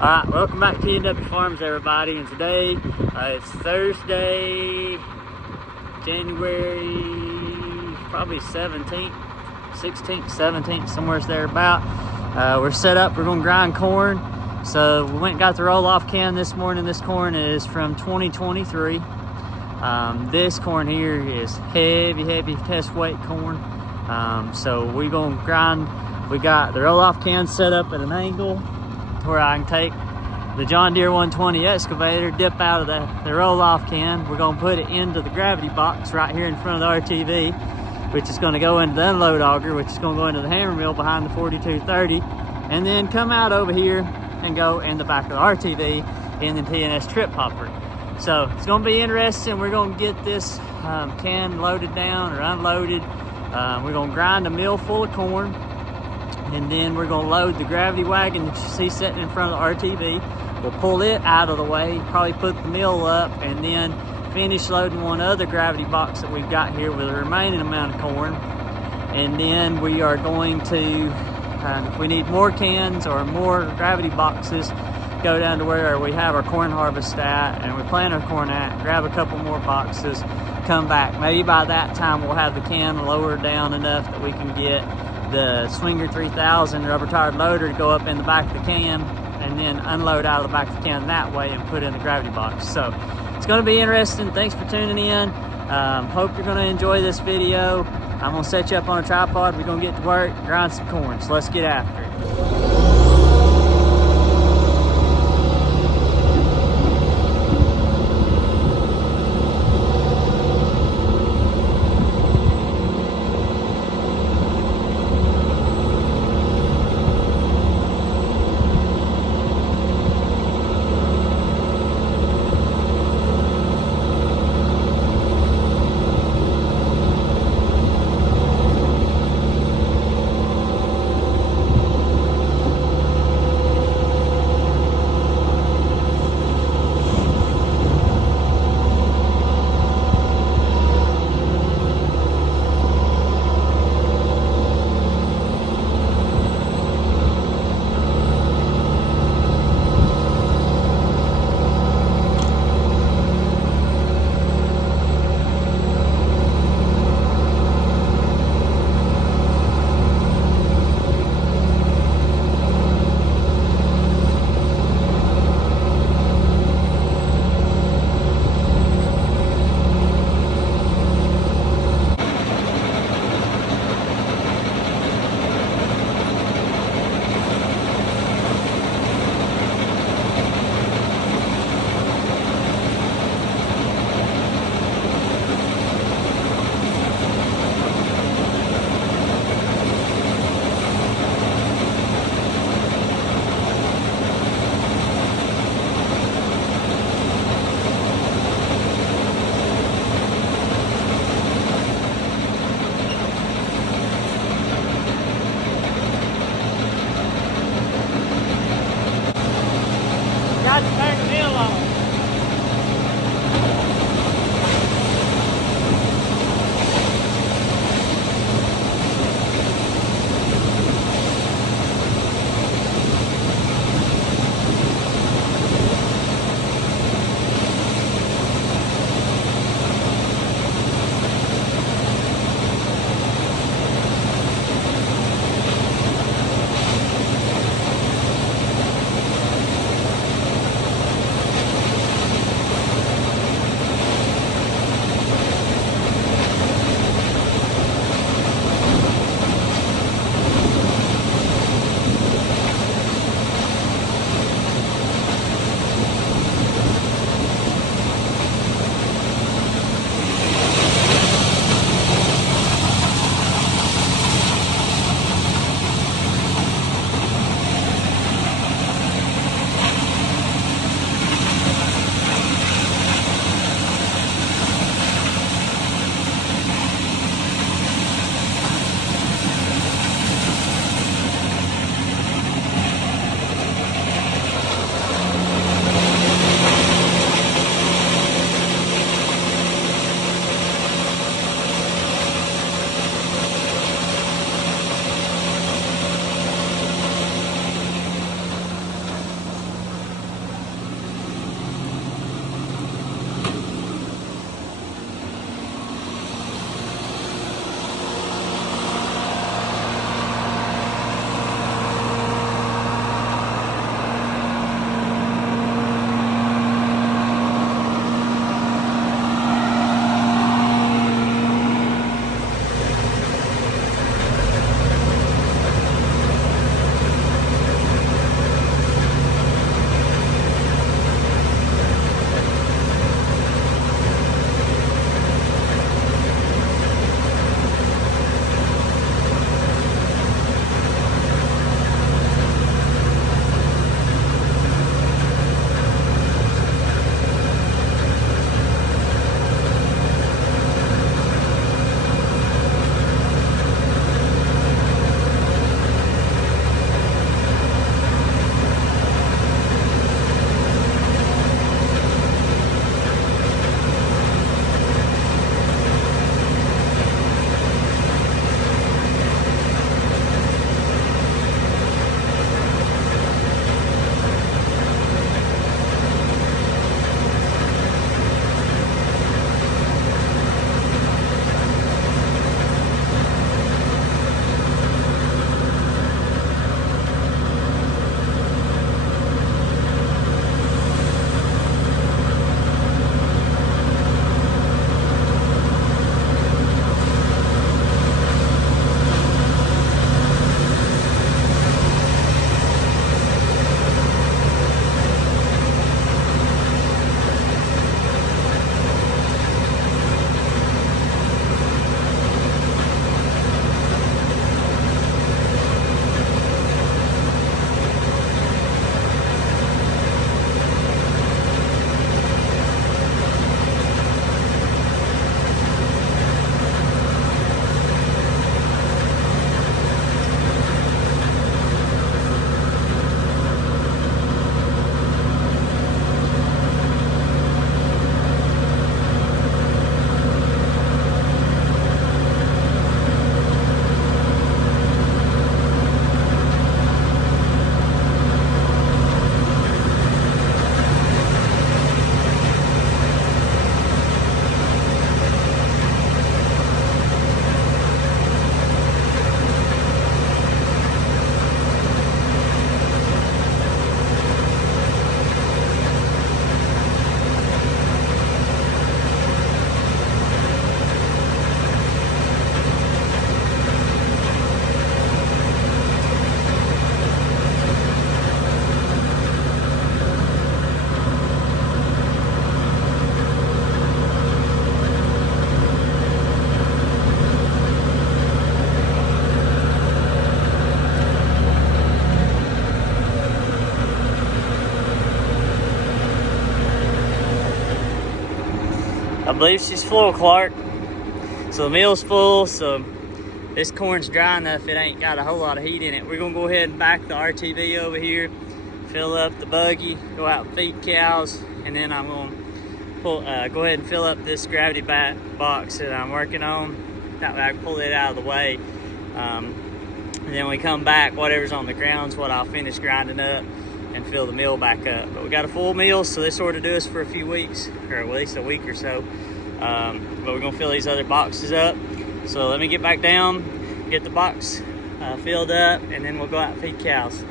Alright, welcome back to N.W. Farms, everybody, and today it's Thursday, January probably 17th, 16th, 17th, somewhere thereabout. We're set up, we're going to grind corn. So we went and got the roll-off can this morning. This corn is from 2023. This corn here is heavy test weight corn. So we're going to grind. We got the roll-off can set up at an angle where I can take the John Deere 120 excavator, dip out of the roll-off can. We're going to put it into the gravity box right here in front of the RTV, which is going to go into the unload auger, which is going to go into the hammer mill behind the 4230, and then come out over here and go in the back of the RTV in the TNS trip hopper. So it's going to be interesting. We're going to get this can loaded down or unloaded. We're going to grind a mill full of corn, and then we're going to load the gravity wagon that you see sitting in front of the RTV. We'll pull it out of the way, probably put the mill up, and then finish loading one other gravity box that we've got here with the remaining amount of corn. And then we are going to, if we need more cans or more gravity boxes, go down to where we have our corn harvest at and we plant our corn at, grab a couple more boxes, come back. Maybe by that time we'll have the can lowered down enough that we can get the Swinger 3000 rubber tired loader to go up in the back of the can and then unload out of the back of the can that way and put in the gravity box. So it's going to be interesting. Thanks for tuning in. Hope you're going to enjoy this video. I'm going to set you up on a tripod. We're going to get to work, grind some corn. So let's get after it. Got to turn the mill on. I believe she's full, Clark. So the mill's full, so this corn's dry enough, it ain't got a whole lot of heat in it. We're gonna go ahead and back the RTV over here, fill up the buggy, go out and feed cows, and then I'm gonna go ahead and fill up this gravity box that I'm working on. That way I can pull it out of the way. And then when we come back, whatever's on the ground's what I'll finish grinding up and fill the mill back up. But we got a full mill, so this ought to do us for a few weeks, or at least a week or so. But we're gonna fill these other boxes up. So let me get back down, get the box filled up, and then we'll go out and feed cows.